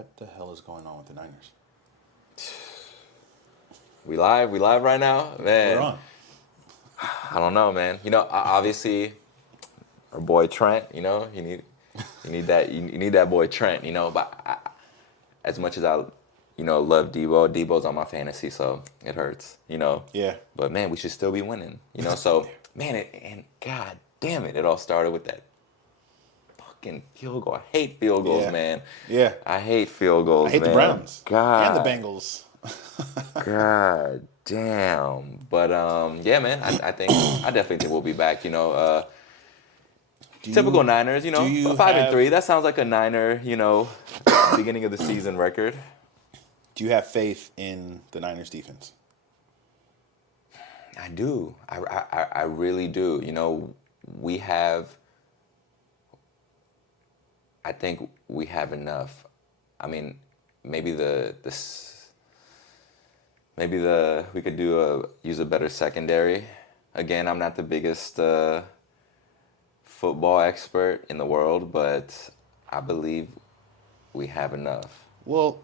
What the hell is going on with the Niners? We live right now, man. We're on. I don't know, man. Obviously, our boy Trent. You need that boy Trent. But as much as I, love Debo's on my fantasy, so it hurts. Yeah. But man, we should still be winning. So man, and God damn it, it all started with that fucking field goal. I hate field goals, Yeah. man. Yeah. I hate field goals. I hate man. the Browns. God. And the Bengals. God damn. But yeah, man, I definitely think we'll be back. Typical Niners, do you 5-3. That sounds like a Niner, beginning of the season record. Do you have faith in the Niners defense? I do. I really do. We have. I think we have enough. I mean, maybe we could use a better secondary. Again, I'm not the biggest football expert in the world, but I believe we have enough. Well,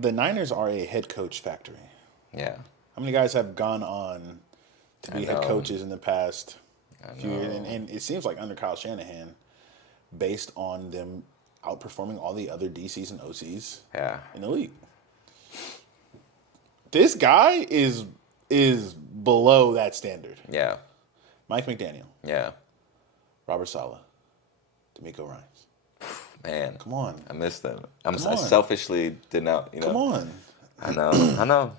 the Niners are a head coach factory. Yeah. How many guys have gone on to be head coaches in the past few years? And it seems like under Kyle Shanahan, based on them outperforming all the other DCs and OCs in the league. This guy is below that standard. Yeah. Mike McDaniel. Yeah. Robert Saleh. D'Amico Ryans. Man. Come on. I missed them. I selfishly did not, Come on. I know.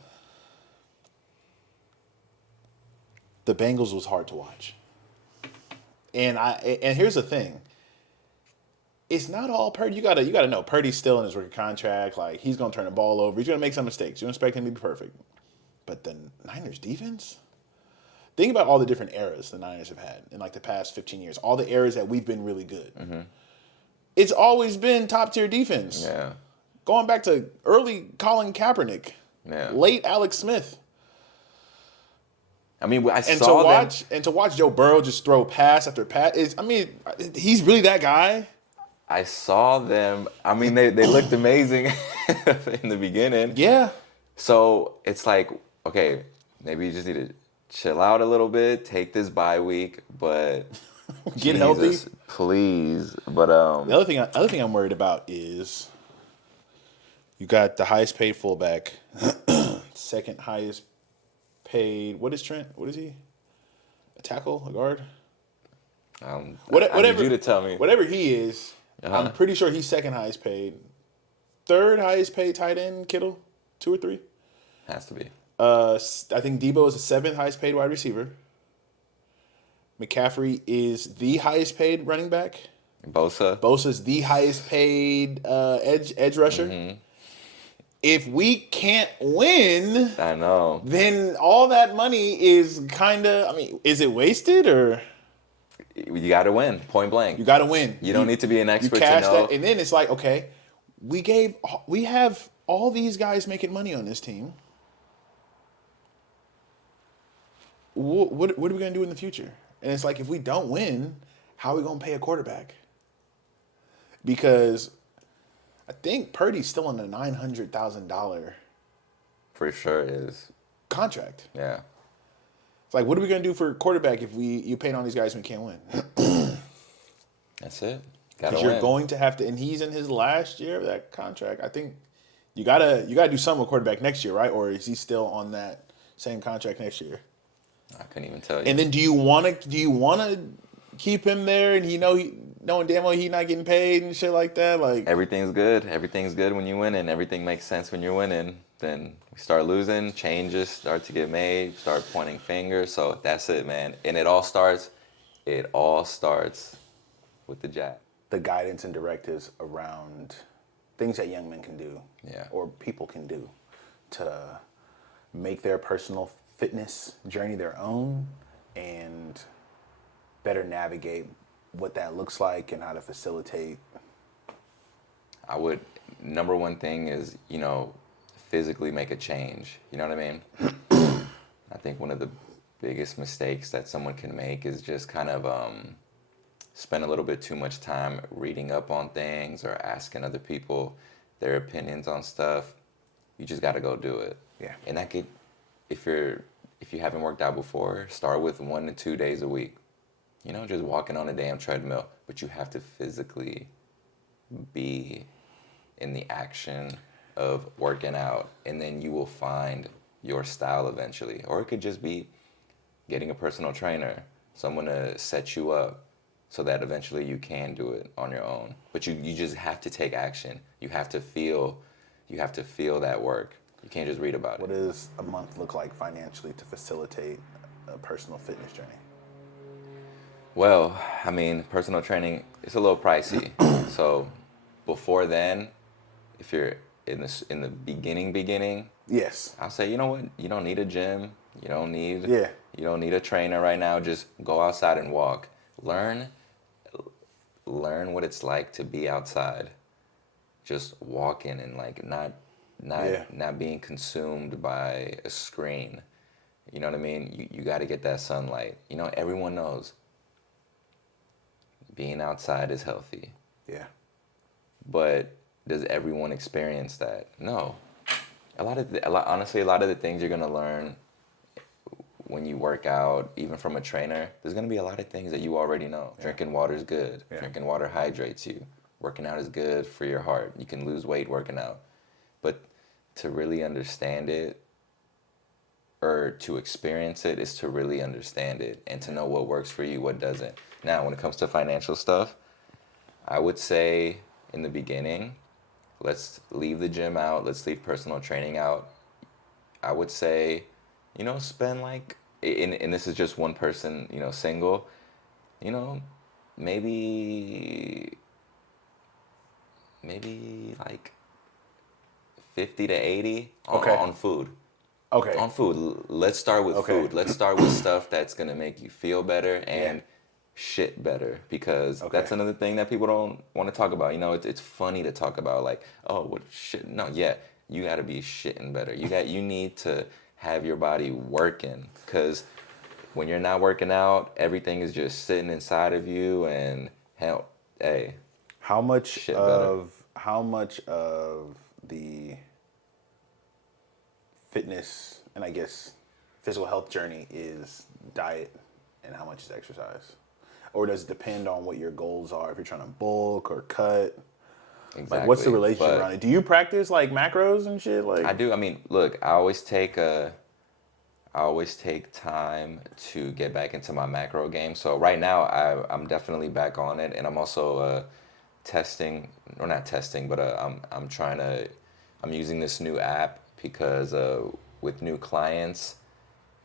The Bengals was hard to watch. And here's the thing. It's not all Purdy. You gotta know Purdy's still in his rookie contract. Like, he's gonna turn the ball over. He's gonna make some mistakes. You don't expect him to be perfect. But the Niners defense? Think about all the different eras the Niners have had in like the past 15 years. All the eras that we've been really good. Mm-hmm. It's always been top tier defense. Yeah. Going back to early Colin Kaepernick. Yeah. Late Alex Smith. I mean, to watch Joe Burrow just throw pass after pass he's really that guy. I saw them. I mean, they looked amazing in the beginning. Yeah. So it's like, okay, maybe you just need to chill out a little bit, take this bye week, but get healthy, please. But the other thing I'm worried about is you got the highest paid fullback, second highest paid. What is Trent? What is he? A tackle, a guard? Whatever. I need you to tell me. Whatever he is, I'm pretty sure he's second highest paid. Third highest paid tight end, Kittle, 2 or 3. Has to be. I think Debo is the 7th highest paid wide receiver. McCaffrey is the highest paid running back. Bosa's the highest paid edge rusher. Mm-hmm. If we can't win, I know, then all that money is kind of, is it wasted or? You got to win, point blank. You got to win. You don't need to be an expert to know. That, and then it's like, okay, we have all these guys making money on this team. What are we going to do in the future? And it's like, if we don't win, how are we going to pay a quarterback? Because I think Purdy's still on a $900,000 for sure is contract. Yeah. It's like, what are we going to do for a quarterback if you paid on these guys and we can't win? That's it. Because you're going to have to, and he's in his last year of that contract. I think you gotta do something with quarterback next year, right? Or is he still on that same contract next year? I couldn't even tell you. And then do you want to keep him there and knowing damn well he's not getting paid and shit like that? Like, everything's good. Everything's good when you win, and everything makes sense when you're winning. Then we start losing, changes start to get made, start pointing fingers. So that's it, man. And it all starts with the jab. The guidance and directives around things that young men can do, or people can do to make their personal fitness journey their own and better navigate what that looks like and how to facilitate. Number one thing is, physically make a change. You know what I mean? I think one of the biggest mistakes that someone can make is just kind of spend a little bit too much time reading up on things or asking other people their opinions on stuff. You just got to go do it. Yeah. And that could, if you haven't worked out before, start with 1 to 2 days a week. You know, just walking on a damn treadmill. But you have to physically be in the action of working out, and then you will find your style eventually. Or it could just be getting a personal trainer, someone to set you up so that eventually you can do it on your own. But you just have to take action. You have to feel that work. You can't just read about it. What does a month look like financially to facilitate a personal fitness journey? Well, I mean, personal training, it's a little pricey. So before then, if you're in the beginning, Yes. I'll say, you know what? You don't need a gym. You don't need Yeah. you don't need a trainer right now. Just go outside and walk. Learn what it's like to be outside. Just walking and like not being consumed by a screen. You know what I mean? You got to get that sunlight. You know, everyone knows being outside is healthy. Yeah. But does everyone experience that? No. Honestly, a lot of the things you're going to learn when you work out, even from a trainer, there's going to be a lot of things that you already know. Yeah. Drinking water is good. Yeah. Drinking water hydrates you. Working out is good for your heart. You can lose weight working out. But to really understand it, or to experience it, is to really understand it and to know what works for you, what doesn't. Now, when it comes to financial stuff, I would say in the beginning, let's leave the gym out. Let's leave personal training out. I would say, you know, spend like, and this is just one person, you know, single, you know, maybe like 50 to 80 on food. Okay. On food. Let's start with food. Let's start with stuff that's going to make you feel better and shit better, because that's another thing that people don't want to talk about. You know, it's funny to talk about, like, oh, what shit. No, you got to be shitting better. You need to have your body working, because when you're not working out, everything is just sitting inside of you, and hell, hey. How much of the fitness and I guess physical health journey is diet and how much is exercise? Or does it depend on what your goals are, if you're trying to bulk or cut? Exactly. Like, what's the relationship around it? Do you practice like macros and shit? Like, I do. I mean, look, I always take time to get back into my macro game. So right now I'm definitely back on it, and I'm also testing, or not testing, but I'm using this new app, because with new clients,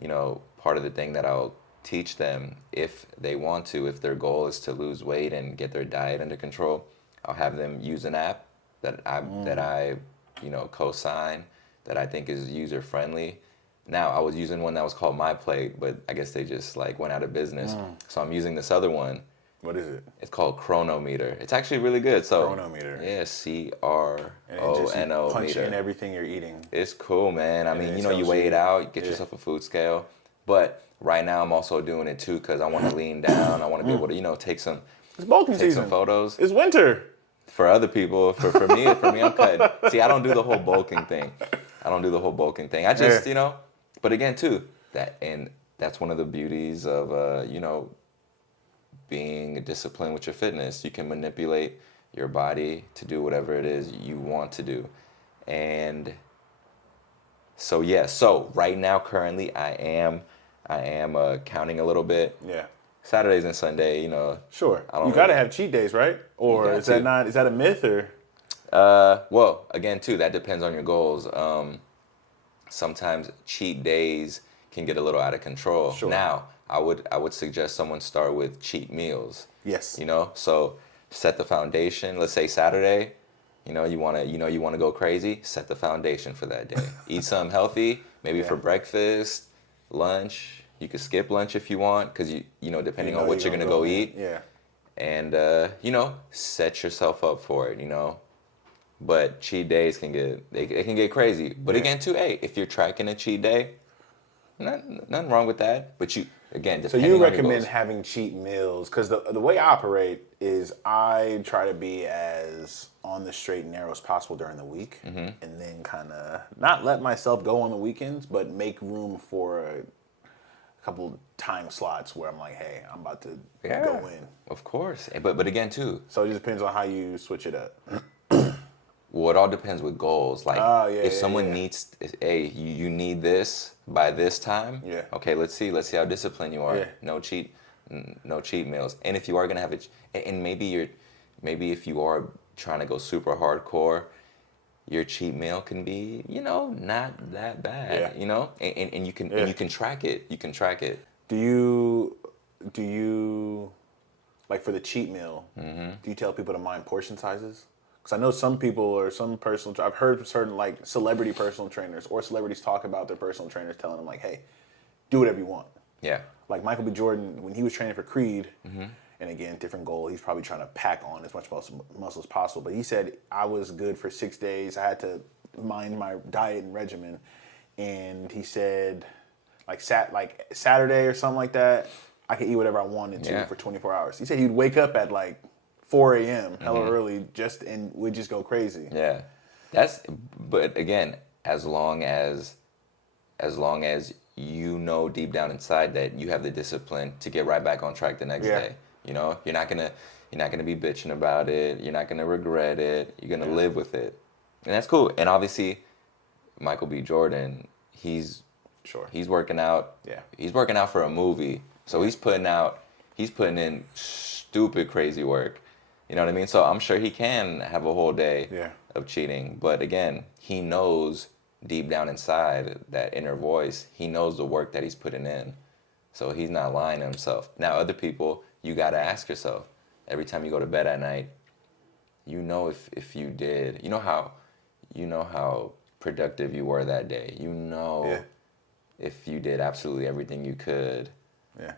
you know, part of the thing that I'll teach them, if they want to, if their goal is to lose weight and get their diet under control, I'll have them use an app that I you know, co-sign, that I think is user friendly. Now, I was using one that was called My Plate, but I guess they just like went out of business. So I'm using this other one. What is it? It's called Chronometer. It's actually really good. So Chronometer. Yeah, CRONO punch meter. in everything you're eating. It's cool, man. I mean, you know, you weigh it out, you get yourself a food scale. But right now, I'm also doing it too, because I want to lean down. I want to be able to, you know, take some photos. It's winter. For other people, for me, I'm cutting. See, I don't do the whole bulking thing. I just, you know. But again, too, that's one of the beauties of, you know, being disciplined with your fitness. You can manipulate your body to do whatever it is you want to do. And so right now, currently, I am counting a little bit. Yeah. Saturdays and Sunday, you know. Sure. You gotta have cheat days, right? Or is that a myth, or? Well, again, too, that depends on your goals. Sometimes cheat days can get a little out of control. Sure. Now, I would suggest someone start with cheat meals. Yes. You know, so set the foundation. Let's say Saturday, you know, you want to go crazy. Set the foundation for that day. Eat something healthy, maybe for breakfast, lunch. You could skip lunch if you want, because you know, depending on what you're gonna go eat. Yeah. And you know, set yourself up for it. You know, but cheat days can get crazy. But again, too, hey, if you're tracking a cheat day, nothing wrong with that. But you, again, So depending you on your recommend goals. having cheat meals because the way I operate is I try to be as on the straight and narrow as possible during the week, and then kind of not let myself go on the weekends, but make room for a couple time slots where I'm like, hey, I'm about to Yeah, go in. of course. But again, too, So it just depends on how you switch it up. well, it all depends with goals. Like, Oh yeah, if yeah, someone yeah. needs, hey, you need this by this time. Yeah. Okay, let's see how disciplined you are. Yeah. No cheat meals. And if you are gonna have it, and maybe if you are trying to go super hardcore, your cheat meal can be, not that Yeah. bad. And Yeah. you can track it. You can track it. Do you like for the cheat meal? Do you tell people to mind portion sizes? Because I know some people or some personal. I've heard certain like celebrity personal trainers or celebrities talk about their personal trainers telling them like, "Hey, do whatever you want." Yeah. Like Michael B. Jordan when he was training for Creed, and again, different goal. He's probably trying to pack on as much muscle as possible. But he said I was good for 6 days. I had to mind my diet and regimen, and he said like Saturday or something like that, I could eat whatever I wanted to Yeah. for 24 hours. He said he'd wake up at like 4 a.m. hella early and would just go crazy. Yeah. But again, as long as you know deep down inside that you have the discipline to get right back on track the next Yeah. day. You're not gonna be bitching about it. You're not gonna regret it. You're gonna live with it. And that's cool. And obviously Michael B. Jordan, he's Sure. he's working out. Yeah. He's working out for a movie. So he's putting in stupid crazy work. You know what I mean? So I'm sure he can have a whole day Yeah. of cheating. But again, he knows deep down inside that inner voice, he knows the work that he's putting in. So he's not lying to himself. Now other people, you gotta ask yourself, every time you go to bed at night, if you did, you know how productive you were that day. Yeah. If you did absolutely everything you could Yeah.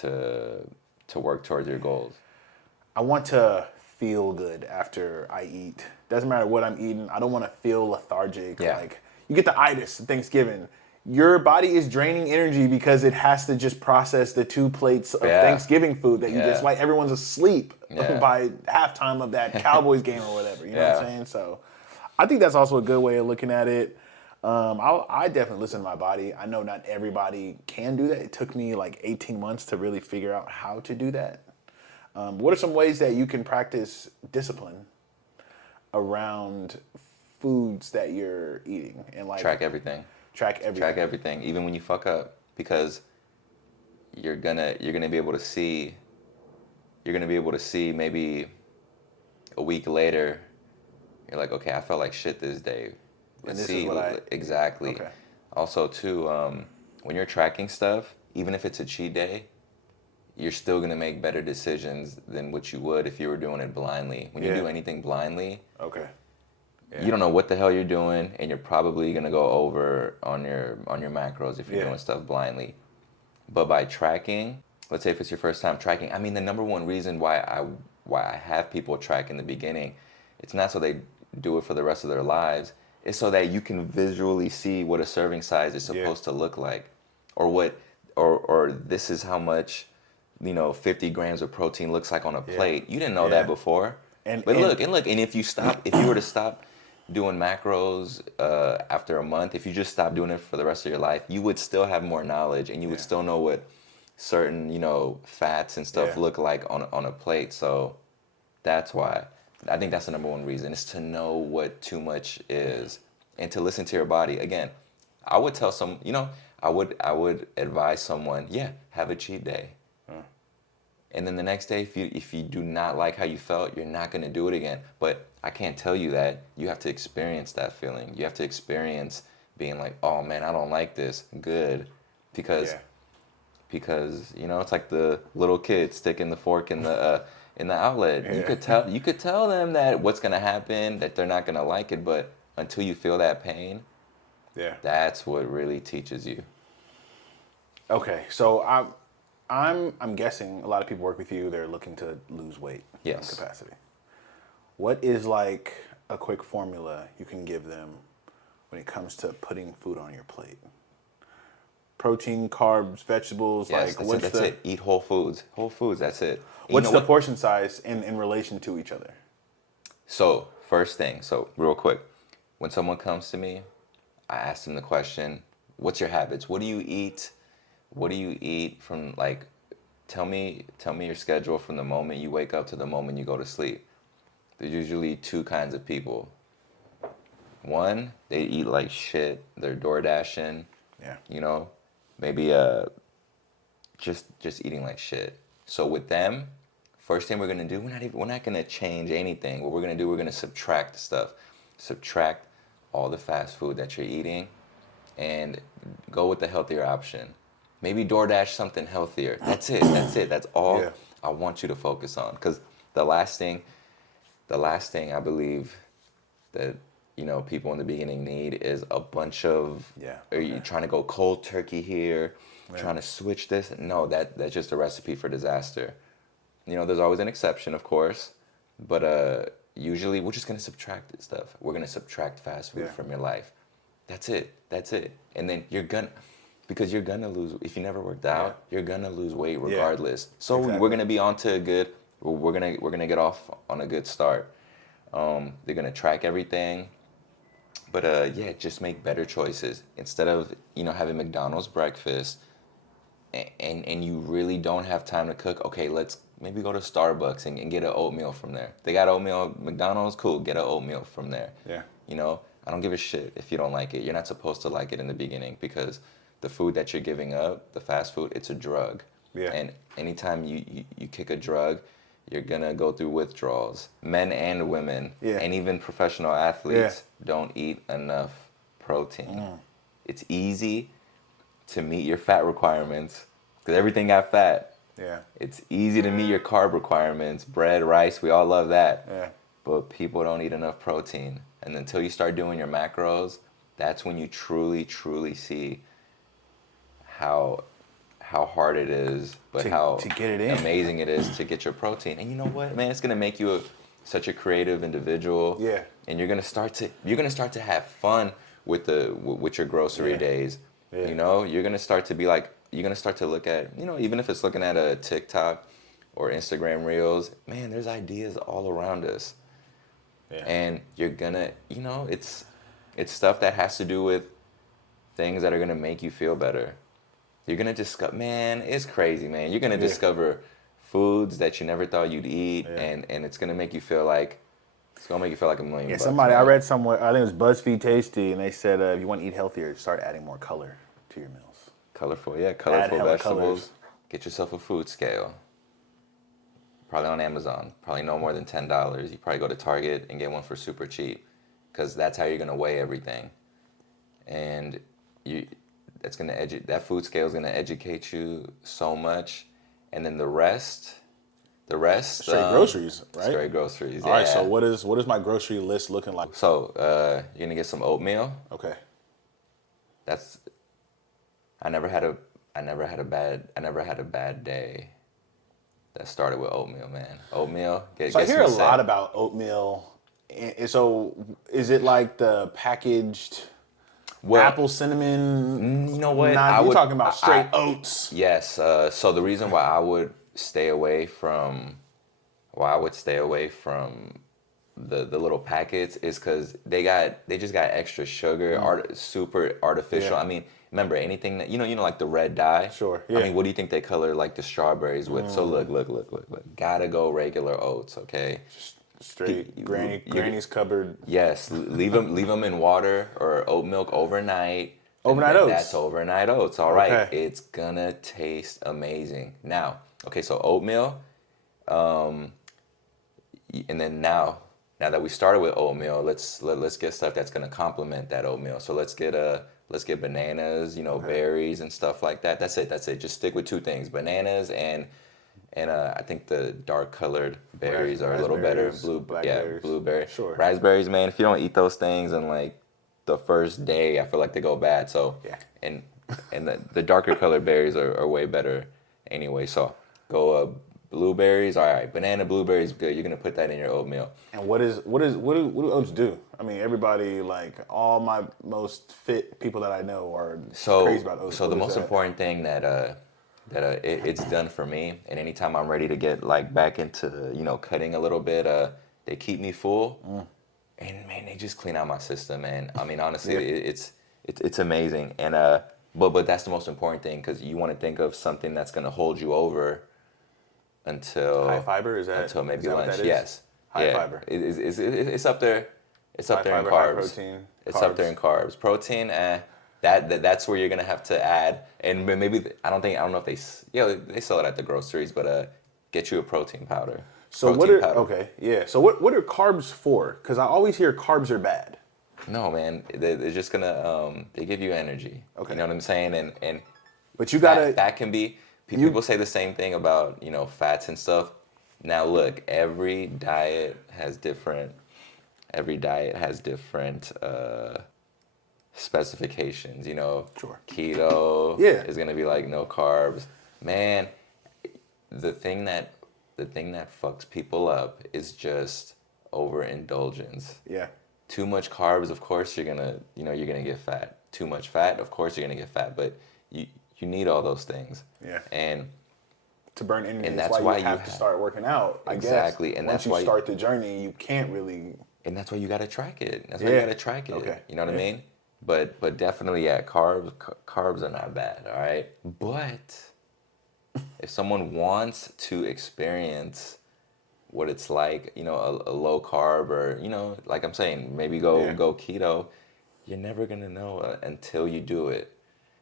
to work towards your goals. I want to feel good after I eat. Doesn't matter what I'm eating. I don't want to feel lethargic. Yeah. Like you get the itis Thanksgiving. Your body is draining energy because it has to just process the 2 plates of Yeah. Thanksgiving food that you Yeah. just like. Everyone's asleep Yeah. by halftime of that Cowboys game or whatever. You know what I'm Yeah. saying? So I think that's also a good way of looking at it. I definitely listen to my body. I know not everybody can do that. It took me like 18 months to really figure out how to do that. What are some ways that you can practice discipline around foods that you're eating and like Track everything. track everything? Track everything, even when you fuck up, because you're gonna be able to see. You're gonna be able to see maybe a week later. You're like, okay, I felt like shit this day. Let's this see is what I exactly. Okay. Also, too, when you're tracking stuff, even if it's a cheat day, you're still gonna make better decisions than what you would if you were doing it blindly. When you Yeah. do anything blindly, Okay. you don't know what the hell you're doing, and you're probably gonna go over on your macros if you're Yeah. doing stuff blindly. But by tracking, let's say if it's your first time tracking, I mean the number one reason why I have people track in the beginning, it's not so they do it for the rest of their lives. It's so that you can visually see what a serving size is supposed to look like, or this is how much 50 grams of protein looks like on a plate. You didn't know that before. And Look, and if you were to stop doing macros after a month, if you just stop doing it for the rest of your life, you would still have more knowledge, and you would still know what certain fats and stuff look like on a plate. So that's why I think that's the number one reason, is to know what too much is and to listen to your body. Again, I would tell I would advise someone, have a cheat day. And then the next day, if you do not like how you felt, you're not going to do it again. But I can't tell you that. You have to experience that feeling. You have to experience being like, oh man, I don't like this. Good. Because it's like the little kid sticking the fork in the outlet. Yeah. You could tell them that what's going to happen, that they're not going to like it, but until you feel that pain, that's what really teaches you. Okay. So I'm guessing a lot of people work with you. They're looking to lose weight. Yes. In capacity. What is like a quick formula you can give them when it comes to putting food on your plate? protein, carbs, vegetables. Yes, Like that's it. Eat whole foods. Whole foods. That's it. And what's the portion size in relation to each other? So first thing. So real quick, when someone comes to me, I ask them the question, "What's your habits? What do you eat? What do you eat from like?" Tell me your schedule from the moment you wake up to the moment you go to sleep. There's usually two kinds of people. One, they eat like shit. They're door dashing. Yeah. You know, maybe just eating like shit. So with them, first thing we're gonna do, we're not gonna change anything. What we're gonna do, we're gonna subtract the stuff. Subtract all the fast food that you're eating and go with the healthier option. Maybe DoorDash something healthier. That's it. That's all I want you to focus on. Because the last thing I believe that people in the beginning need is a bunch of. Are you trying to go cold turkey here? Trying to switch this? No, that's just a recipe for disaster. There's always an exception, of course, but usually we're just gonna subtract this stuff. We're gonna subtract fast food from your life. That's it. And then because you're gonna lose if you never worked out. You're gonna lose weight regardless. So we're gonna be on to a good. We're gonna get off on a good start. They're gonna track everything, but just make better choices instead of having McDonald's breakfast, and you really don't have time to cook. Okay, let's maybe go to Starbucks and get an oatmeal from there. They got oatmeal at McDonald's, cool. Get an oatmeal from there. Yeah. I don't give a shit if you don't like it. You're not supposed to like it in the beginning because the food that you're giving up, the fast food, it's a drug. Yeah. And anytime you kick a drug, you're going to go through withdrawals. Men and women, and even professional athletes don't eat enough protein. It's easy to meet your fat requirements because everything got fat. Yeah. It's easy to meet your carb requirements. Bread, rice, we all love that. Yeah. But people don't eat enough protein. And until you start doing your macros, that's when you truly, truly see how hard it is, but to get it in. Amazing it is to get your protein. And you know what, man, it's gonna make you such a creative individual. Yeah. And you're gonna start to have fun with your grocery days. Yeah. You're gonna start to be like, you're gonna start to look at, even if it's looking at a TikTok or Instagram Reels, man, there's ideas all around us. Yeah. And you're gonna, it's stuff that has to do with things that are gonna make you feel better. You're gonna discover, man, it's crazy, man. You're gonna discover foods that you never thought you'd eat, and it's gonna make you feel like $1 million. Yeah, somebody I read somewhere, I think it was BuzzFeed Tasty, and they said if you want to eat healthier, start adding more color to your meals. Colorful vegetables. Colors. Get yourself a food scale. Probably on Amazon. Probably no more than $10. You probably go to Target and get one for super cheap, because that's how you're gonna weigh everything, and that food scale is gonna educate you so much, and then the rest. Straight groceries, right? Straight groceries. All right. So what is my grocery list looking like? So you're gonna get some oatmeal. Okay. I never had a bad day that started with oatmeal, man. Oatmeal. I hear a lot about oatmeal. So is it like the packaged? Apple, cinnamon. You know what? You're talking about straight oats. Yes. So the reason why I would stay away from the little packets is because they just got extra sugar, super artificial. Yeah. I mean, remember anything that like the red dye. Sure. Yeah. I mean, what do you think they color like the strawberries with? So look. Gotta go regular oats, okay? Straight granny's cupboard. Yes, leave them in water or oat milk overnight. Overnight oats. That's overnight oats. All right, it's gonna taste amazing. Now, okay, so oatmeal, and then now that we started with oatmeal, let's get stuff that's gonna complement that oatmeal. So let's get bananas, berries and stuff like that. That's it. Just stick with two things: bananas and I think the dark colored berries are a little better. Blueberry. Sure. Raspberries, man. If you don't eat those things in like the first day, I feel like they go bad. So and the darker colored berries are way better anyway. So go blueberries. All right, banana, blueberries, good. You're gonna put that in your oatmeal. And what do oats do? I mean, everybody, like all my most fit people that I know are crazy about oats. So What the is most that? important thing it's done for me, and anytime I'm ready to get like back into cutting a little bit, they keep me full, and man, they just clean out my system, man. I mean, honestly, it's amazing, and but that's the most important thing because you want to think of something that's gonna hold you over until High fiber, is that until maybe is that what lunch. that is? Yes, High fiber. It's up there. It's up High there in fiber, high carbs. protein, It's up there in carbs. Protein, that's where you're gonna have to add. And maybe I don't know if they sell it at the groceries, but get you a protein powder. So Protein powder. okay, yeah. So what are carbs for? Because I always hear carbs are bad. No, man, they're just gonna they give you energy. Okay. You know what I'm saying? And But you gotta. that can be. People say the same thing about fats and stuff. Now look, every diet has different specifications. Sure. Keto Yeah. is gonna be like no carbs. Man, the thing that fucks people up is just overindulgence. Yeah. Too much carbs, of course you're gonna get fat. Too much fat, of course you're gonna get fat. But you need all those things. Yeah. And To burn energy. And that's why you have to start working out. I Exactly, guess. and Once that's you why start the journey, you can't really. and that's why you gotta track it. That's why Yeah. you gotta track it. Okay. You know what I Yeah. mean? But definitely, yeah, carbs are not bad. All right, but if someone wants to experience what it's like, a low carb, or like I'm saying, maybe go keto, you're never gonna know until you do it.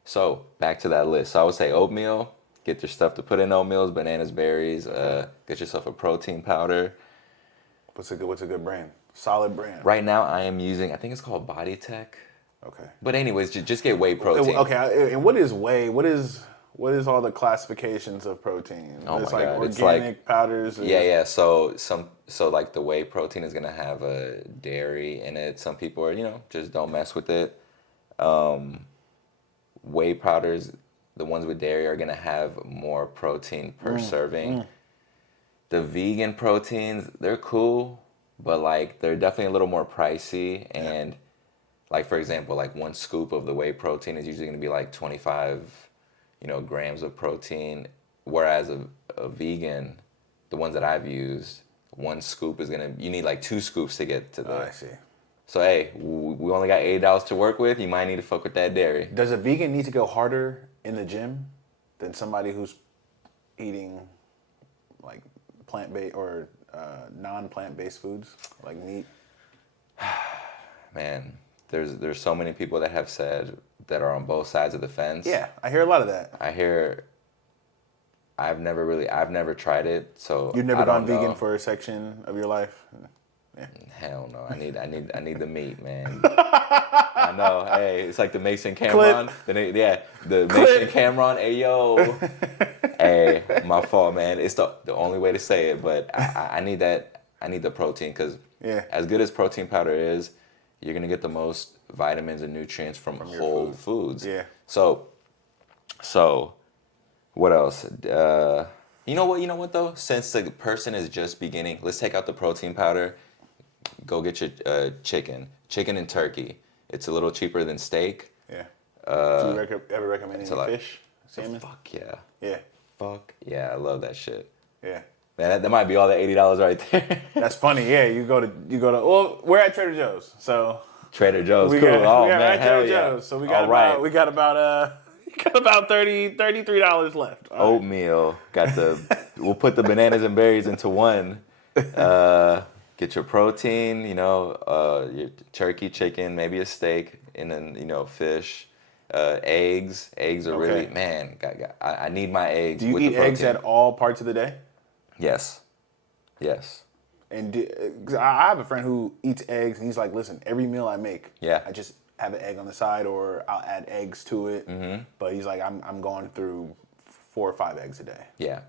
So back to that list. So I would say oatmeal. Get your stuff to put in oatmeals, bananas, berries. Get yourself a protein powder. What's a good brand? Solid brand. Right now, I am using, I think it's called Body Tech. Okay. But anyways, just get whey protein. Okay. And what is whey? What is all the classifications of protein? Oh It's my like God. organic It's like, powders. yeah. So like the whey protein is gonna have a dairy in it. Some people are just don't mess with it. Whey powders, the ones with dairy, are gonna have more protein per serving. The vegan proteins, they're cool, but like they're definitely a little more pricey. And like, for example, like one scoop of the whey protein is usually gonna be like 25, grams of protein. Whereas a vegan, the ones that I've used, one scoop is you need like 2 scoops to get to the. Oh, I see. So hey, we only got $80 to work with. You might need to fuck with that dairy. Does a vegan need to go harder in the gym than somebody who's eating like plant-based or non-plant-based foods like meat? Man, there's so many people that have said that are on both sides of the fence. Yeah, I hear a lot of that. I've never tried it, so You've never I gone don't know. vegan for a section of your life? Yeah. Hell no. I need the meat, man. I know. Hey, it's like the Mason Cameron. The Mason Cameron. Hey yo. Hey, my fault, man. It's the only way to say it, but I need that. I need the protein because as good as protein powder is, you're gonna get the most vitamins and nutrients from whole foods. Yeah. So, what else? You know what though? Since the person is just beginning, let's take out the protein powder. Go get your chicken and turkey. It's a little cheaper than steak. Yeah. Do you ever recommend any fish? Salmon? Fuck yeah. Yeah. Fuck yeah, I love that shit. Yeah. Man, that might be all the $80 right there. That's funny. Yeah, you go to. Well, we're at Trader Joe's, so Trader Joe's, cool. we Oh are man, at hell Trader yeah. Joe's, so we All got about $33 left. All right. Oatmeal. We'll put the bananas and berries into one. Get your protein, your turkey, chicken, maybe a steak, and then, fish, eggs. Eggs are really, man, I need my eggs. Do you eat eggs at all parts of the day? Yes. And 'cause I have a friend who eats eggs, and he's like, listen, every meal I make, I just have an egg on the side, or I'll add eggs to it. Mm-hmm. But he's like, I'm going through 4 or 5 eggs a day. Yeah.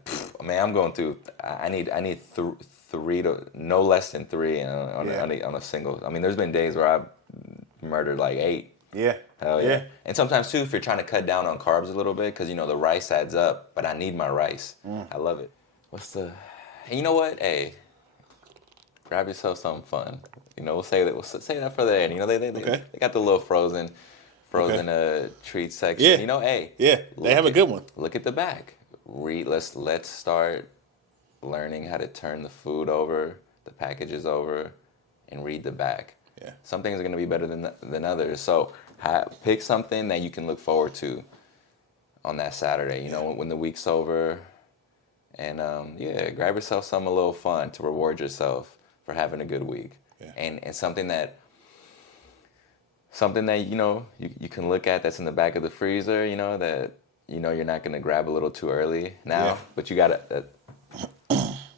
Man, I'm going through, I need 3 to no less than 3 on a single. I mean, there's been days where I've murdered like 8. Yeah. Hell yeah. And sometimes too, if you're trying to cut down on carbs a little bit, because the rice adds up, but I need my rice. I love it. Hey, you know what? Hey, grab yourself something fun. You know, we'll say that. We'll say that for the end. You know, Okay. they got the little frozen Okay. treat section. Yeah. You know, hey, Yeah. They have a good one. look at the back. Let's start learning how to turn the food over, the packages over, and read the back. Yeah. Some things are going to be better than others. So pick something that you can look forward to on that Saturday. You know, when the week's over, and yeah, grab yourself something a little fun to reward yourself for having a good week, Yeah. and something that you know you can look at that's in the back of the freezer. You know that you're not going to grab a little too early now, Yeah. but you got to.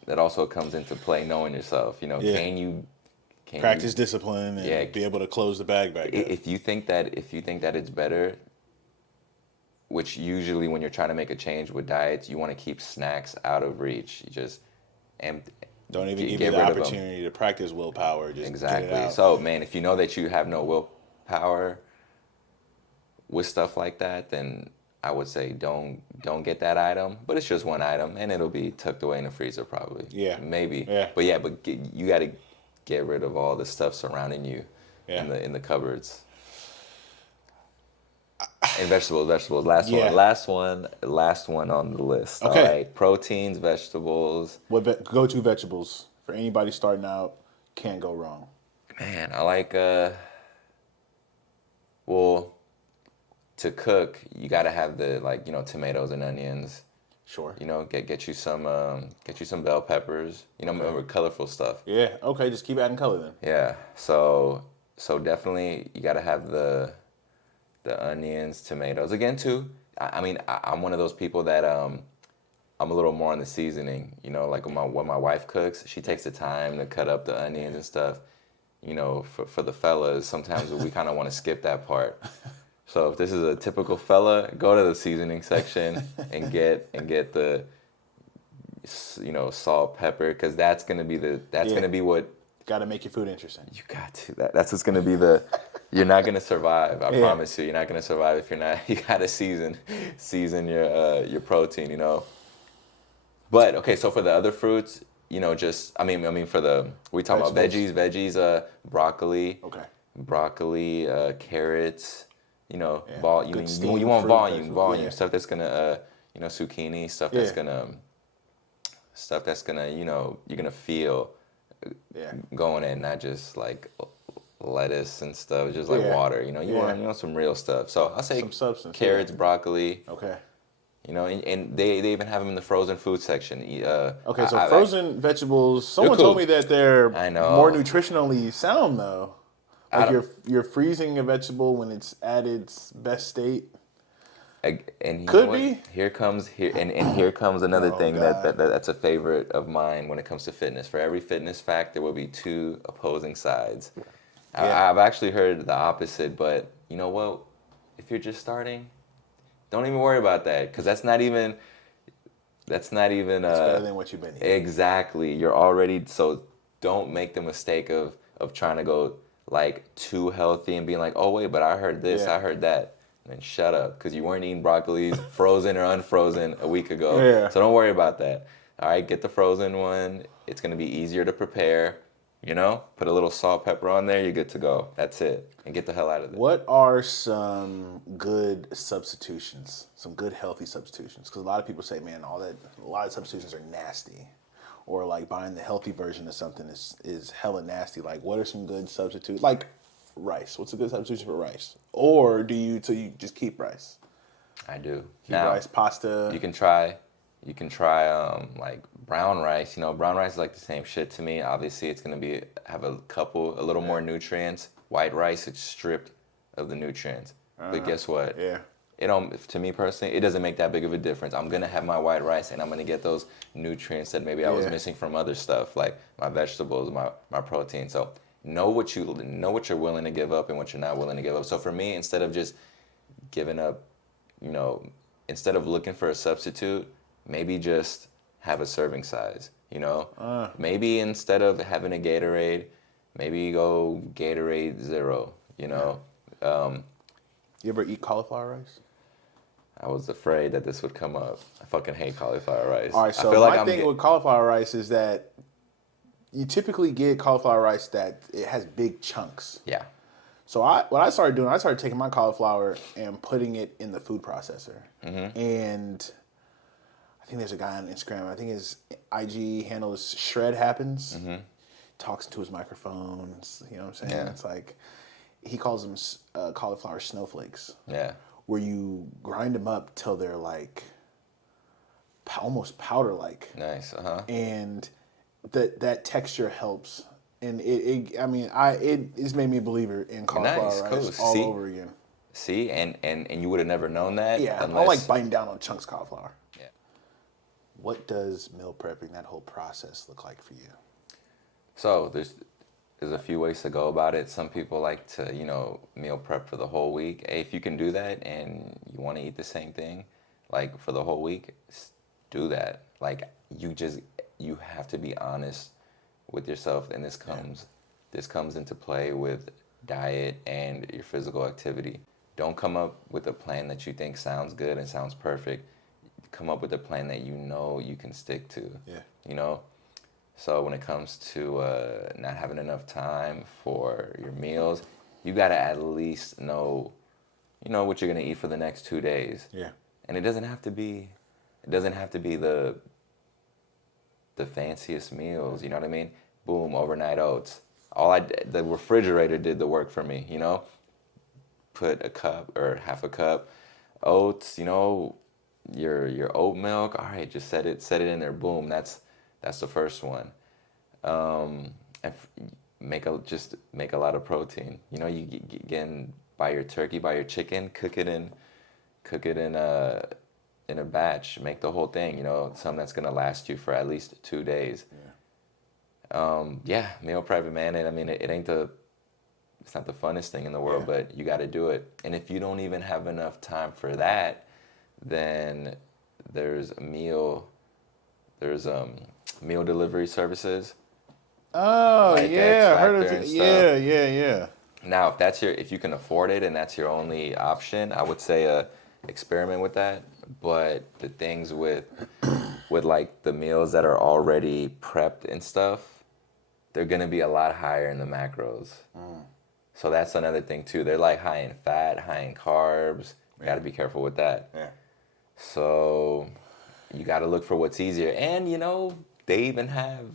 That also comes into play knowing yourself. You know, Yeah. can Practice you, discipline and be able to close the bag back up. if you think that it's better, which usually when you're trying to make a change with diets, you want to keep snacks out of reach. You just Don't even give get you the rid of them. opportunity to practice willpower. Just Exactly. get it out. So man, if you know that you have no willpower with stuff like that, then I would say don't get that item. But it's just one item, and it'll be tucked away in the freezer probably. Yeah. Maybe. Yeah. But yeah, you got to get rid of all the stuff surrounding you Yeah. in the cupboards. And vegetables. Last Yeah. last one on the list. Okay. All right, proteins, vegetables. What go-to vegetables for anybody starting out? Can't go wrong. Man, I like well, to cook, you got to have the tomatoes and onions. Sure. You know, get you some bell peppers. You know, remember colorful stuff. Yeah. Okay. Just keep adding color then. Yeah. So definitely you got to have the onions, tomatoes. Again, too. I mean, I'm one of those people that I'm a little more on the seasoning. You know, like when my wife cooks, she takes the time to cut up the onions and stuff. You know, for the fellas, sometimes we kind of want to skip that part. So if this is a typical fella, go to the seasoning section and get the salt, pepper, because that's gonna be what Got to make your food interesting. you got to. That's what's gonna be you're not gonna survive. I promise you, you're not gonna survive if you're not. You gotta season your protein. You know. But okay, so for the other fruits, just I mean we talking about veggies, broccoli. Okay. Broccoli, carrots. You know, Yeah. you Good steamed you want fruit, volume yeah. stuff that's gonna zucchini stuff that's gonna you're gonna feel Yeah. going in, not just like lettuce and stuff, just like water. You want some real stuff. So I'll say Some substance, carrots, broccoli. Okay. You know, and they even have them in the frozen food section. Okay. So frozen vegetables. Someone cool. told me that they're I know. more nutritionally sound though. I Like you're freezing a vegetable when it's at its best state. And you Could know what? be. Here comes another Oh, thing God. that's a favorite of mine when it comes to fitness. For every fitness fact, there will be two opposing sides. Yeah. I've actually heard the opposite, but you know what? If you're just starting, don't even worry about that, because that's not even. It's better than what you've been eating. Exactly. You're already, so don't make the mistake of trying to go like too healthy and being like, oh wait, but I heard this, Yeah. I heard that. And then shut up, because you weren't eating broccolis frozen or unfrozen a week ago. Yeah. So don't worry about that. All right, get the frozen one. It's gonna be easier to prepare. You know, put a little salt, pepper on there. You're good to go. That's it, and get the hell out of there. What are some good substitutions? Some good healthy substitutions? Because a lot of people say, man, a lot of substitutions are nasty, or like buying the healthy version of something is hella nasty. Like, what are some good substitutes? Like rice. What's a good substitution for rice? Or do you just keep rice? I do. Keep rice, pasta. You can try like brown rice. You know, brown rice is like the same shit to me. Obviously, it's gonna have a little more nutrients. White rice, it's stripped of the nutrients. But guess what? Yeah. To me personally, it doesn't make that big of a difference. I'm gonna have my white rice, and I'm gonna get those nutrients that maybe I was missing from other stuff, like my vegetables, my protein. So know what you're willing to give up and what you're not willing to give up. So for me, instead of just giving up, instead of looking for a substitute, maybe just have a serving size. Maybe instead of having a Gatorade, maybe go Gatorade Zero. You ever eat cauliflower rice? I was afraid that this would come up. I fucking hate cauliflower rice. All right, I so feel like my I'm thing with cauliflower rice is that you typically get cauliflower rice that it has big chunks. yeah. So what I started doing, I started taking my cauliflower and putting it in the food processor. And I think there's a guy on Instagram. I think his IG handle is Shred Happens. Talks into his microphones. You know what I'm saying? Yeah. It's like he calls them cauliflower snowflakes. Yeah. Where you grind them up till they're like almost powder-like. Nice. And that texture helps. And it's made me a believer in cauliflower rice all over again. See, and you would have never known that. Yeah, unless... I don't like biting down on chunks of cauliflower. Yeah. What does meal prepping, that whole process, look like for you? So there's a few ways to go about it. Some people like to, meal prep for the whole week. Hey, if you can do that and you want to eat the same thing, like for the whole week, do that. Like you have to be honest with yourself, and this comes into play with diet and your physical activity. Don't come up with a plan that you think sounds good and sounds perfect. Come up with a plan that you can stick to. Yeah. So when it comes to not having enough time for your meals, you gotta at least know, what you're gonna eat for the next 2 days. Yeah. And it doesn't have to be the fanciest meals. You know what I mean? Boom, overnight oats. The refrigerator did the work for me. Put a cup or half a cup oats. Your oat milk. All right, just set it in there. Boom, that's the first one. And make a lot of protein. You again buy your turkey, buy your chicken, cook it in a batch. Make the whole thing. Something that's gonna last you for at least 2 days. Meal prepping, man. And I mean, it's not the funnest thing in the world, but you got to do it. And if you don't even have enough time for that, then there's meal delivery services. Oh, like yeah, I heard X-Factor of and it. stuff. Yeah. Now, if you can afford it and that's your only option, I would say experiment with that. But the things with like the meals that are already prepped and stuff, they're gonna be a lot higher in the macros. So that's another thing too. They're like high in fat, high in carbs. You gotta be careful with that. Yeah. So you gotta look for what's easier. And they even have,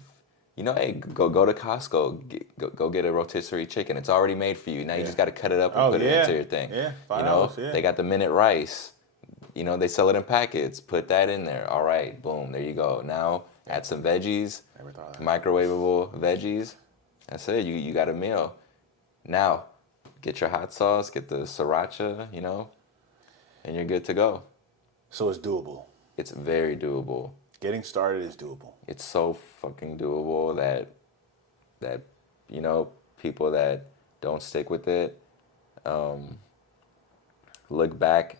hey, go to Costco, go get a rotisserie chicken. It's already made for you. Now you just gotta cut it up and put it into your thing. Yeah, $5. Yeah. They got the minute rice. They sell it in packets. Put that in there. All right, boom, there you go. Now add some veggies, microwavable veggies. That's it. You got a meal. Now get your hot sauce, get the sriracha, and you're good to go. So it's doable. It's very doable. Getting started is doable. It's so fucking doable that people that don't stick with it, look back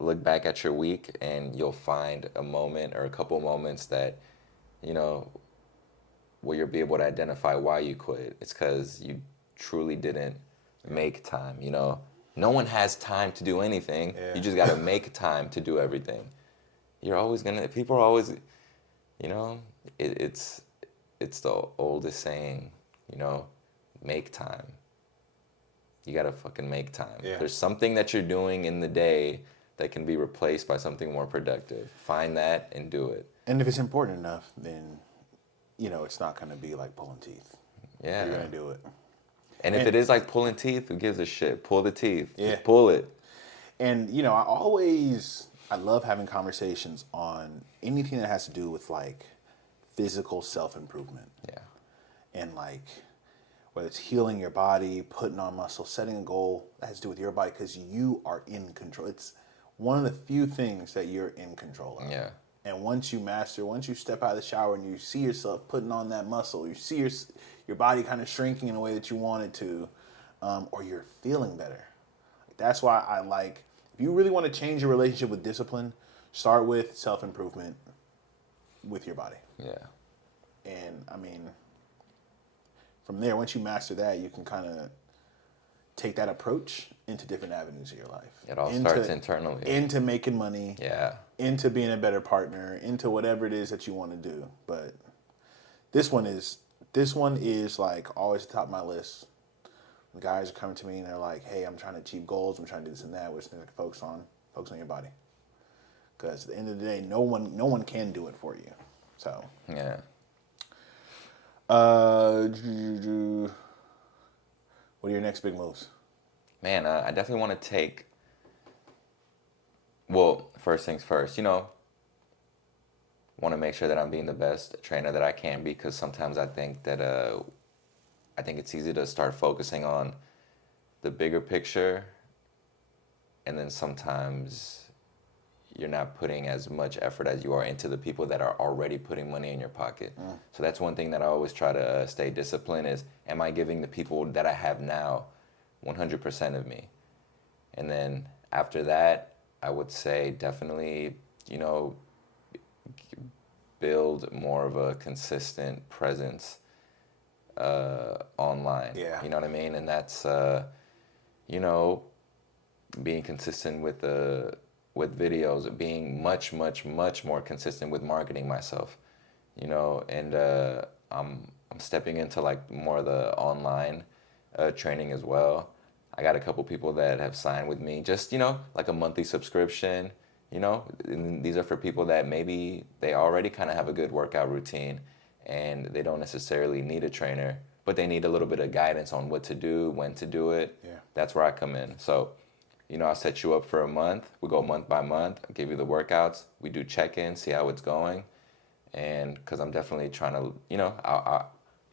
at your week and you'll find a moment or a couple moments that where you'll be able to identify why you quit. It's because you truly didn't make time. No one has time to do anything. You just got to make time to do everything. People are always, it's the oldest saying, make time. You got to fucking make time. There's something that you're doing in the day that can be replaced by something more productive. Find that and do it. And if it's important enough, then, it's not going to be like pulling teeth. Yeah. You're going to do it. And if it is like pulling teeth, who gives a shit? Pull the teeth. Yeah. Just pull it. And, I love having conversations on anything that has to do with like physical self-improvement. Yeah. And like, whether it's healing your body, putting on muscle, setting a goal that has to do with your body, because you are in control. It's one of the few things that you're in control of. Yeah. And once you step out of the shower and you see yourself putting on that muscle, you see your body kind of shrinking in a way that you want it to, or you're feeling better. That's why I like, if you really want to change your relationship with discipline, start with self-improvement with your body. Yeah. And from there, once you master that, you can kind of take that approach into different avenues of your life. It all starts internally. Into making money. Yeah. Into being a better partner. Into whatever it is that you want to do. But this one is like always at the top of my list. The guys are coming to me and they're like, "Hey, I'm trying to achieve goals. I'm trying to do this and that. Which things like focus on your body." Because at the end of the day, no one can do it for you. So yeah. What are your next big moves? Man, I definitely want to take. Well, first things first, want to make sure that I'm being the best trainer that I can be, because sometimes I think that I think it's easy to start focusing on the bigger picture, and then sometimes you're not putting as much effort as you are into the people that are already putting money in your pocket. So that's one thing that I always try to stay disciplined is, am I giving the people that I have now 100% of me? And then after that, I would say definitely, build more of a consistent presence online. Yeah. You know what I mean? And that's, being consistent with videos, being much, much, much more consistent with marketing myself, and I'm stepping into like more of the online training as well. I got a couple people that have signed with me, just, like a monthly subscription, and these are for people that maybe they already kind of have a good workout routine and they don't necessarily need a trainer, but they need a little bit of guidance on what to do, when to do it. Yeah. That's where I come in. So, I'll set you up for a month. We go month by month. I give you the workouts. We do check-in, see how it's going. And because I'm definitely trying to,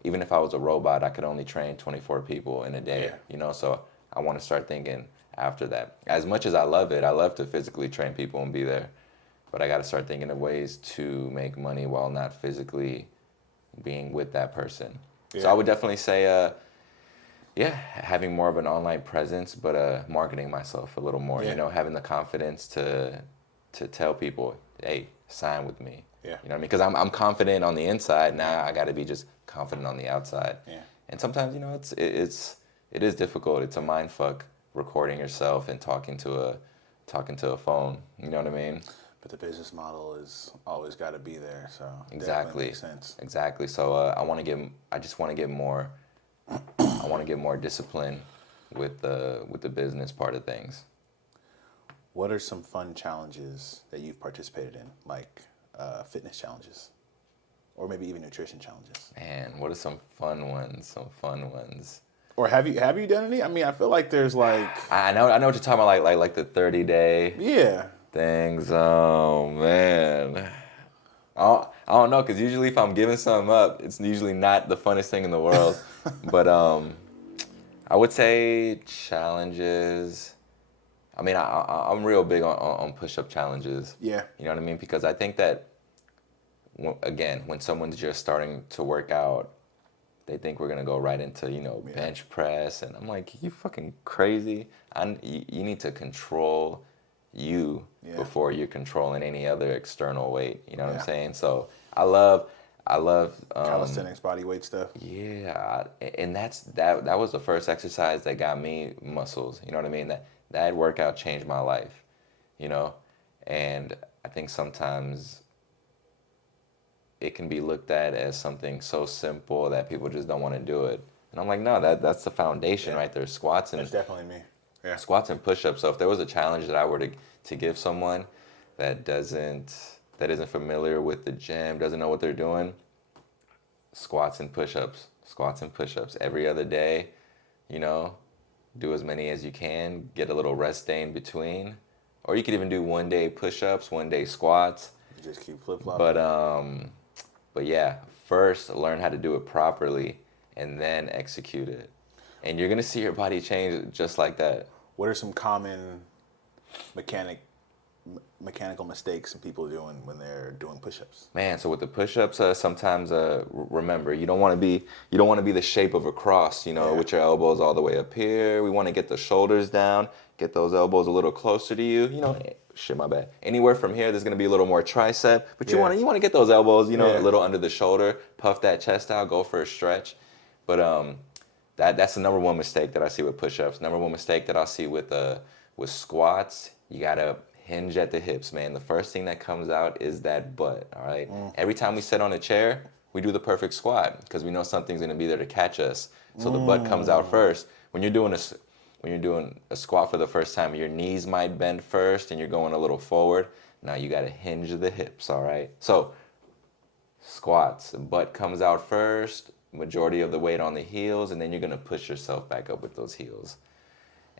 even if I was a robot, I could only train 24 people in a day, so I want to start thinking after that. As much as I love it, I love to physically train people and be there. But I got to start thinking of ways to make money while not physically being with that person. Yeah. So I would definitely say, having more of an online presence, but marketing myself a little more, having the confidence to tell people, hey, sign with me. Yeah. You know what I mean? Because I'm confident on the inside. Now I got to be just confident on the outside. Yeah. And sometimes, it is difficult. It's a mind fuck recording yourself and talking to a phone. You know what I mean? But the business model is always got to be there. So exactly, makes sense. Exactly. So I just want to get more. I want to get more discipline with the business part of things. What are some fun challenges that you've participated in, like fitness challenges, or maybe even nutrition challenges? Man, what are some fun ones? Or have you done any? I mean, I feel like there's like I know what you're talking about, like the 30-day things. Oh man. I don't know, because usually if I'm giving something up, it's usually not the funnest thing in the world. But I would say challenges. I mean, I'm real big on push-up challenges. Yeah. You know what I mean? Because I think that, again, when someone's just starting to work out, they think we're going to go right into, bench press. And I'm like, you fucking crazy. You need to control you before you're controlling any other external weight. You know what I'm saying? So I love calisthenics, body weight stuff. Yeah, and that was the first exercise that got me muscles. You know what I mean? That workout changed my life. And I think sometimes it can be looked at as something so simple that people just don't want to do it. And I'm like, no, that's the foundation right there. Squats and that's definitely me. Yeah. Squats and push-ups. So if there was a challenge that I were to give someone that isn't familiar with the gym, doesn't know what they're doing, squats and push-ups every other day, do as many as you can, get a little rest day in between, or you could even do 1 day push-ups, 1 day squats. You just keep flip-flopping. But yeah, first learn how to do it properly and then execute it. And you're going to see your body change just like that. What are some common mechanical mistakes people doing when they're doing push-ups? Man, so with the push-ups, sometimes remember, you don't want to be the shape of a cross, with your elbows all the way up here. We want to get the shoulders down, get those elbows a little closer to you. Shit, my bad. Anywhere from here, there's going to be a little more tricep, but you want to get those elbows, a little under the shoulder, puff that chest out, go for a stretch. But That's the number one mistake that I see with push-ups. Number one mistake that I see with squats, you gotta hinge at the hips, man. The first thing that comes out is that butt. All right. Every time we sit on a chair, we do the perfect squat because we know something's gonna be there to catch us. So the butt comes out first. When you're doing a squat for the first time, your knees might bend first, and you're going a little forward. Now you gotta hinge the hips. All right. So squats, the butt comes out first, majority of the weight on the heels, and then you're gonna push yourself back up with those heels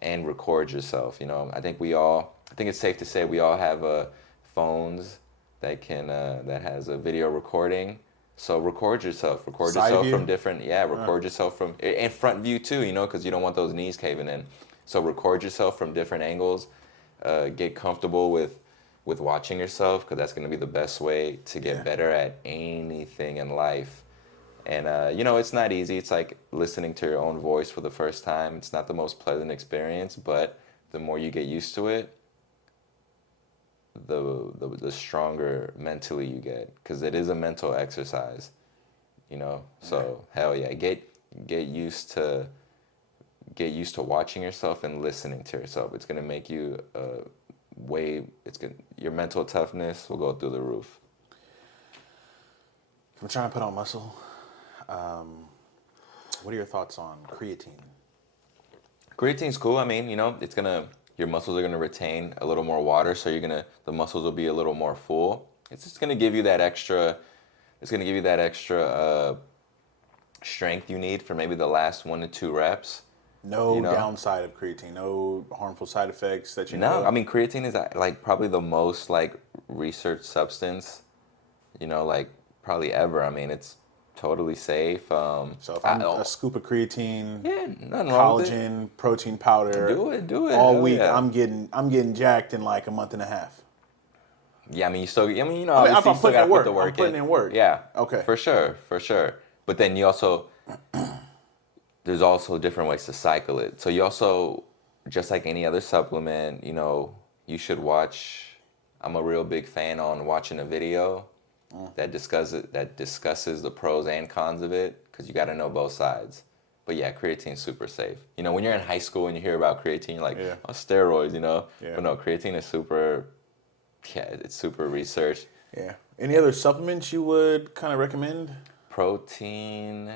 and record yourself. I think it's safe to say we all have phones that can that has a video recording. So record yourself Side view? from different, record yourself from, and front view too, because you don't want those knees caving in. So record yourself from different angles, get comfortable with watching yourself, because that's going to be the best way to get better at anything in life. And, it's not easy. It's like listening to your own voice for the first time. It's not the most pleasant experience, but the more you get used to it, the stronger mentally you get, because it is a mental exercise, So hell yeah, get used to watching yourself and listening to yourself. It's going to make you your mental toughness will go through the roof. If I'm trying to put on muscle, what are your thoughts on creatine? Creatine's cool. I mean, your muscles are gonna retain a little more water, so the muscles will be a little more full. It's just gonna give you that extra. It's gonna give you that extra strength you need for maybe the last 1 to 2 reps. No downside of creatine, no harmful side effects that you know. No, I mean creatine is like probably the most like researched substance, like probably ever. I mean, it's totally safe. So if I'm a scoop of creatine, nothing wrong with it. collagen, protein powder, do it all hell week. yeah. I'm getting jacked in like a month and a half. Yeah, I mean, if I'm putting in work, I'm putting in work. Yeah. Okay. For sure. But then there's also different ways to cycle it. So you also, just like any other supplement, you should watch. I'm a real big fan on watching a video that discusses the pros and cons of it, because you got to know both sides. But yeah, creatine's super safe. When you're in high school and you hear about creatine, you're like, oh, steroids, Yeah. But no, creatine is super. Yeah, it's super researched. Yeah. Any other supplements you would kind of recommend? Protein,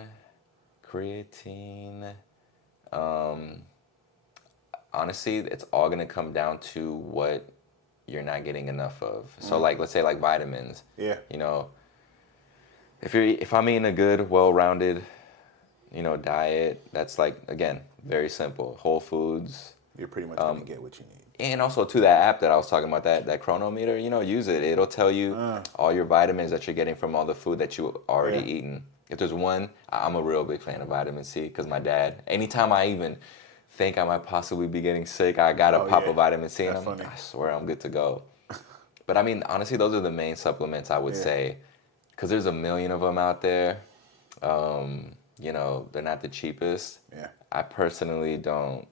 creatine. Honestly, it's all gonna come down to what you're not getting enough of. So like, let's say like vitamins. Yeah. If I'm eating a good, well-rounded, diet, that's like, again, very simple. Whole foods. You're pretty much gonna get what you need. And also to that app that I was talking about, that chronometer, use it. It'll tell you all your vitamins that you're getting from all the food that you already eaten. If there's one, I'm a real big fan of vitamin C, because my dad, anytime I even think I might possibly be getting sick, I gotta pop a vitamin C, and I swear I'm good to go. But I mean, honestly, those are the main supplements I would say, because there's a million of them out there. They're not the cheapest. Yeah. I personally don't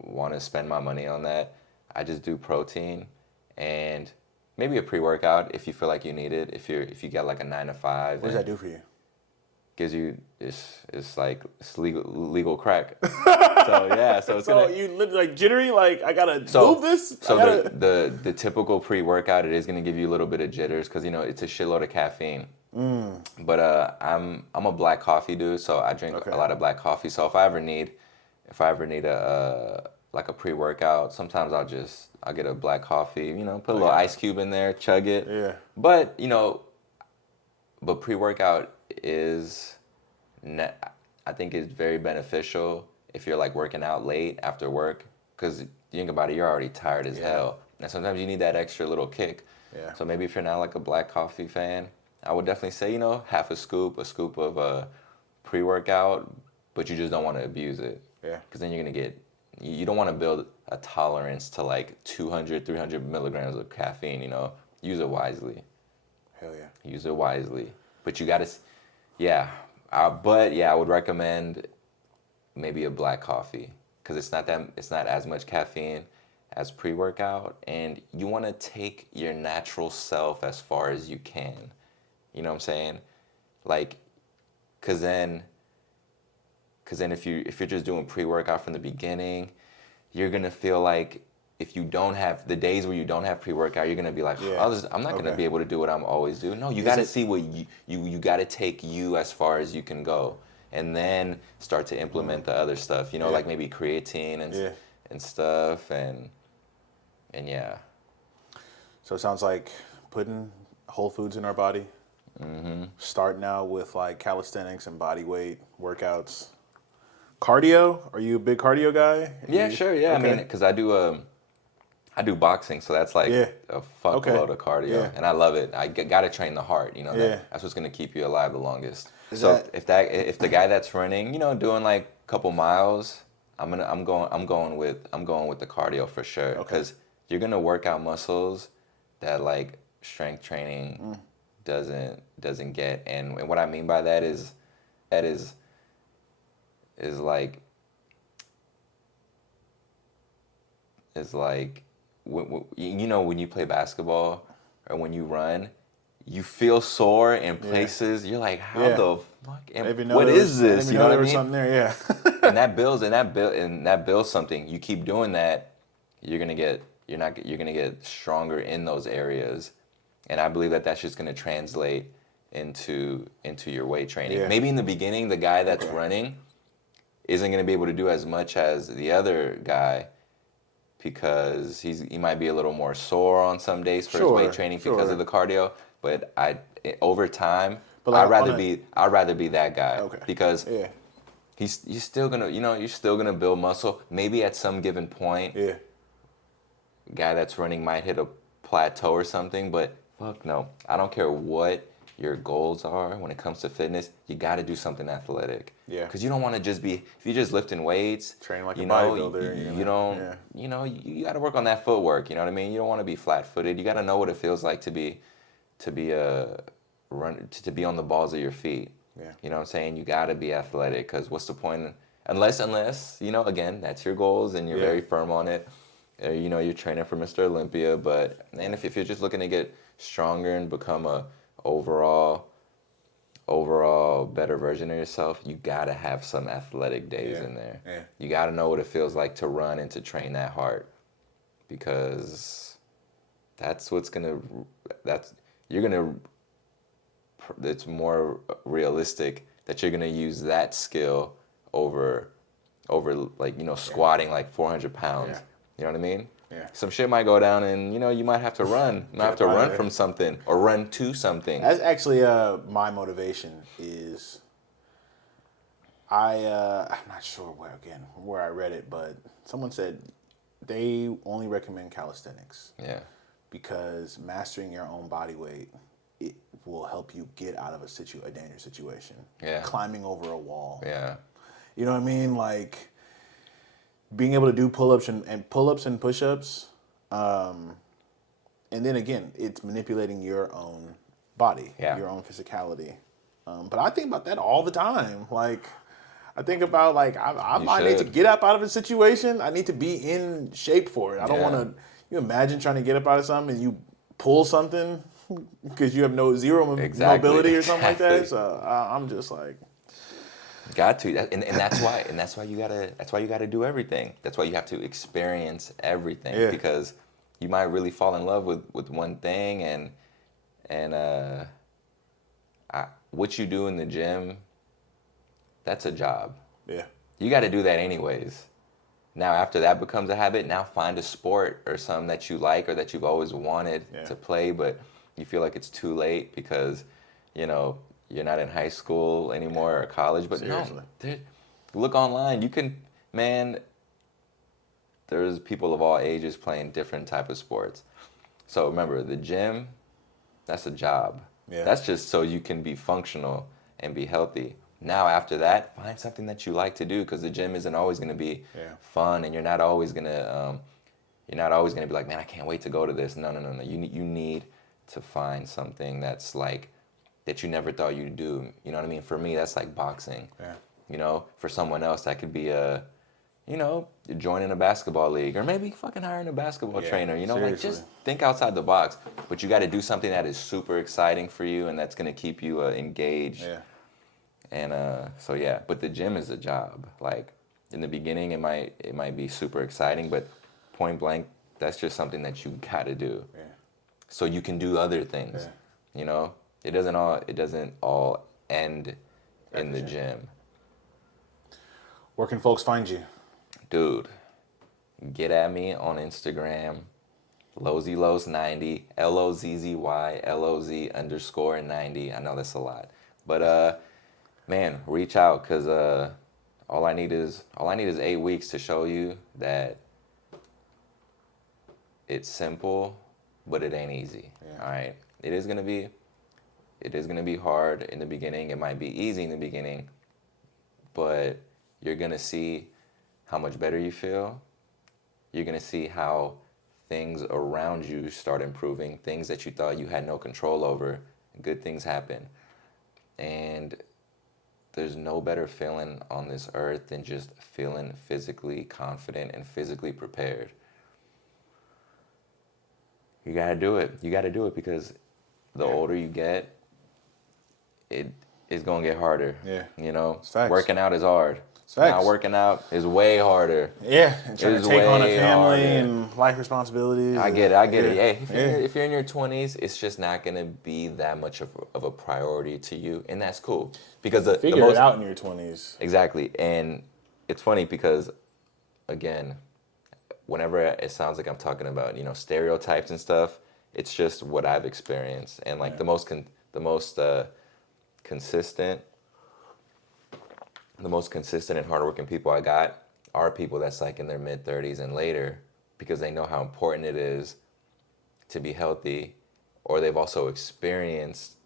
want to spend my money on that. I just do protein and maybe a pre-workout if you feel like you need it. If you get like a 9 to 5. What does that do for you? Gives you it's legal crack. So it's so you look like jittery, like I gotta move this. So the typical pre-workout, it is gonna give you a little bit of jitters, because it's a shitload of caffeine. But I'm a black coffee dude, so I drink a lot of black coffee. So if I ever need a pre-workout, sometimes I'll get a black coffee, put a little ice cube in there, chug it. Yeah. But but pre-workout I think is very beneficial if you're like working out late after work, because you think about it, you're already tired as hell, and sometimes you need that extra little kick. Yeah. So maybe if you're not like a black coffee fan, I would definitely say half a scoop of pre-workout, but you just don't want to abuse it. Yeah. Because then you don't want to build a tolerance to like 200, 300 milligrams of caffeine, Use it wisely. Hell yeah. Use it wisely. But you got to, I would recommend maybe a black coffee, because it's not as much caffeine as pre-workout, and you want to take your natural self as far as you can. You know what I'm saying? Like, because then Because then if you're just doing pre-workout from the beginning, you're gonna feel like if you don't have the days where you don't have pre-workout, you're gonna be like, Yeah. I'm not gonna Okay. be able to do what I'm always do. No, you Is got to it- see what you got to take you as far as you can go, and then start to implement the other stuff. You know, Yeah. like maybe creatine Yeah. and stuff, and yeah. So it sounds like putting whole foods in our body. Starting out with like calisthenics and body weight workouts. Cardio? Are you a big cardio guy? Yeah, sure. Yeah, Okay. I mean, because I do boxing, so that's like Yeah. a fuckload of cardio, Yeah. and I love it. I got to train the heart. You know, Yeah. that's what's gonna keep you alive the longest. Is So that- if the guy that's running, you know, doing like a couple miles, I'm going with the cardio for sure, Okay. because you're gonna work out muscles that like strength training doesn't get, and what I mean by that is like you know, when you play basketball or when you run, you feel sore in places. You're like, how Yeah. the fuck? What is this? You know what I mean? Something there, yeah. And that builds something. You keep doing that, you're gonna get stronger in those areas, and I believe that that's just gonna translate into your weight training. Yeah. Maybe in the beginning, the guy that's running isn't gonna be able to do as much as the other guy, because he might be a little more sore on some days for his weight training because of the cardio. But over time, But like I'd rather be that guy, because Yeah. you're still gonna build muscle. Maybe at some given point, Yeah. guy that's running might hit a plateau or something. But fuck no, I don't care what your goals are when it comes to fitness. You got to do something athletic. Yeah. Because you don't want to just be, if you're just lifting weights, Train like a you know, bodybuilder, you don't, yeah. you know, you got to work on that footwork. You know what I mean? You don't want to be flat-footed. You got to know what it feels like to be on the balls of your feet. Yeah. You know what I'm saying? You got to be athletic, because what's the point? Unless, you know, again, that's your goals and you're very firm on it. You know, you're training for Mr. Olympia, but man, if you're just looking to get stronger and become a overall better version of yourself, you gotta have some athletic days in there. Yeah. You gotta know what it feels like to run and to train that heart, because it's more realistic that you're gonna use that skill over like, you know, squatting like 400 pounds. Yeah. You know what I mean? Yeah. Some shit might go down, and you know, you might have to run. You might have to run from something or run to something. That's actually my motivation is I'm not sure where I read it, but someone said they only recommend calisthenics Yeah. because mastering your own body weight, it will help you get out of a dangerous situation. Yeah. Climbing over a wall. Yeah. You know what I mean? Like being able to do pull-ups and pull-ups and push-ups. And then again, it's manipulating your own body, your own physicality. But I think about that all the time. Like, I think about like I might need to get up out of a situation. I need to be in shape for it. I don't want to. You imagine trying to get up out of something and you pull something because you have zero mobility or something like that. So I'm just like. Got to, and that's why you gotta do everything. That's why you have to experience everything, because you might really fall in love with one thing, and what you do in the gym, that's a job. Yeah. You got to do that anyways. Now after that becomes a habit, now find a sport or something that you like or that you've always wanted to play, but you feel like it's too late because, you know, you're not in high school anymore or college. But seriously. No, look online. You can, man, there's people of all ages playing different type of sports. So remember, the gym, that's a job. Yeah. That's just so you can be functional and be healthy. Now after that, find something that you like to do, because the gym isn't always going to be fun, and you're not always going to be like, man, I can't wait to go to this. No. You need to find something that's like that you never thought you'd do. You know what I mean? For me, that's like boxing. Yeah. You know, for someone else, that could be joining a basketball league, or maybe fucking hiring a basketball trainer. You know, seriously. like just think outside the box. But you got to do something that is super exciting for you and that's going to keep you engaged. Yeah. And so yeah, but the gym is a job. Like in the beginning, it might be super exciting, but point blank, that's just something that you gotta do. Yeah. So you can do other things. Yeah. You know, it doesn't all end in the gym. Where can folks find you? Dude, get at me on Instagram, LozzyLoz90, LOZZY LOZ_90. I know that's a lot, but man, reach out, because all I need is 8 weeks to show you that it's simple, but it ain't easy. Yeah. All right, it is gonna be hard in the beginning. It might be easy in the beginning, but you're gonna see how much better you feel. You're gonna see how things around you start improving, things that you thought you had no control over. Good things happen. And there's no better feeling on this earth than just feeling physically confident and physically prepared. You gotta do it. You gotta do it, because the older you get, it's gonna get harder. Yeah. You know, Facts. working out is hard. Facts. Not working out is way harder. Yeah, and trying to It's take on a way family harder. and life responsibilities. I get it. Hey, Yeah. if you're in your 20s, it's just not gonna be that much of a priority to you, and that's cool, because the Figure most it out in your 20s. exactly. And it's funny because, again, whenever it sounds like I'm talking about, you know, stereotypes and stuff, it's just what I've experienced, and like the most consistent and hardworking people I got are people that's like in their mid-30s and later, because they know how important it is to be healthy, or they've also experienced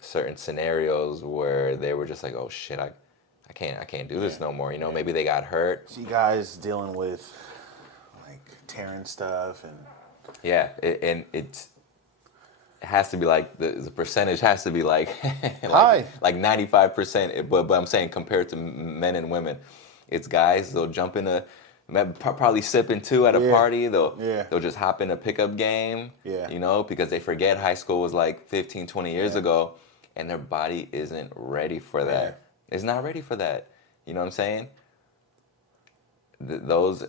certain scenarios where they were just like, oh shit, I can't do this no more. You know, maybe they got hurt. See guys dealing with like tearing stuff and Yeah, it has to be like the percentage has to be like high, like 95%. But I'm saying compared to men and women, it's guys, they'll jump in probably sipping too at a party. They'll just hop in a pickup game. Yeah. You know, because they forget high school was like 15, 20 years ago, and their body isn't ready for that. Yeah. It's not ready for that. You know what I'm saying? Those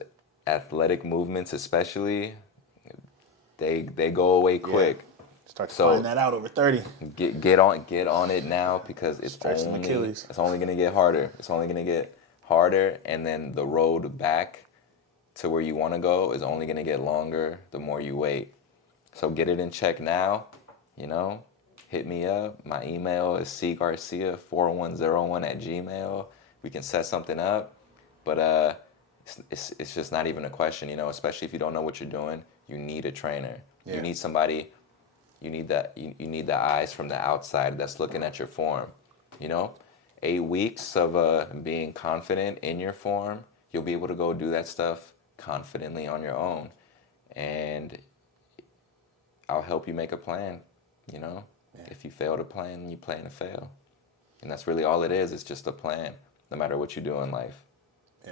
athletic movements, especially, they go away quick. Yeah. Start to find that out over 30. Get on it now, because it's Some Achilles. only gonna get harder. It's only gonna get harder, and then the road back to where you want to go is only gonna get longer the more you wait. So get it in check now. You know, hit me up. My email is cgarcia4101@gmail. We can set something up, but it's just not even a question. You know, especially if you don't know what you're doing, you need a trainer. Yeah. You need somebody. You need that. You need the eyes from the outside that's looking at your form. You know, 8 weeks of being confident in your form, you'll be able to go do that stuff confidently on your own, and I'll help you make a plan. You know, if you fail to plan, you plan to fail, and that's really all it is. It's just a plan. No matter what you do in life,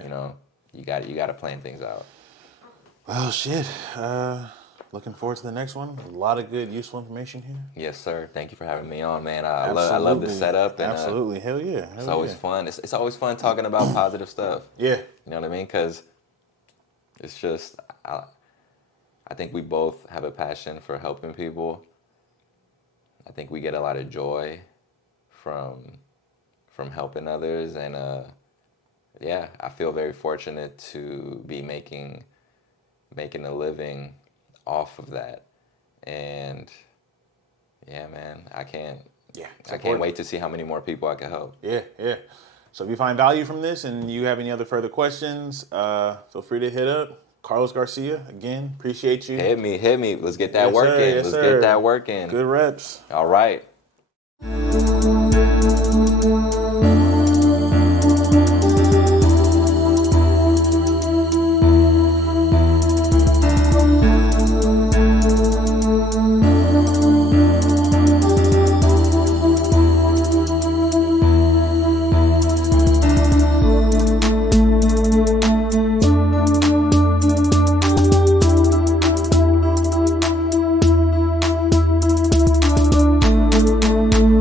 you know, you got to plan things out. Well, shit. Looking forward to the next one. A lot of good, useful information here. Yes, sir. Thank you for having me on, man. I love the setup. And, Absolutely. Hell yeah. It's always fun. It's always fun talking about positive stuff. Yeah. You know what I mean? Because it's just, I think we both have a passion for helping people. I think we get a lot of joy from helping others. And, yeah, I feel very fortunate to be making a living off of that. And yeah, man, I can't wait to see how many more people I can help. Yeah. So if you find value from this and you have any other further questions, feel free to hit up Carlos Garcia. Again, appreciate you. Hit me. Let's get that Yes, work sir. in. Yes, Let's sir. get that work in. Good reps. All right.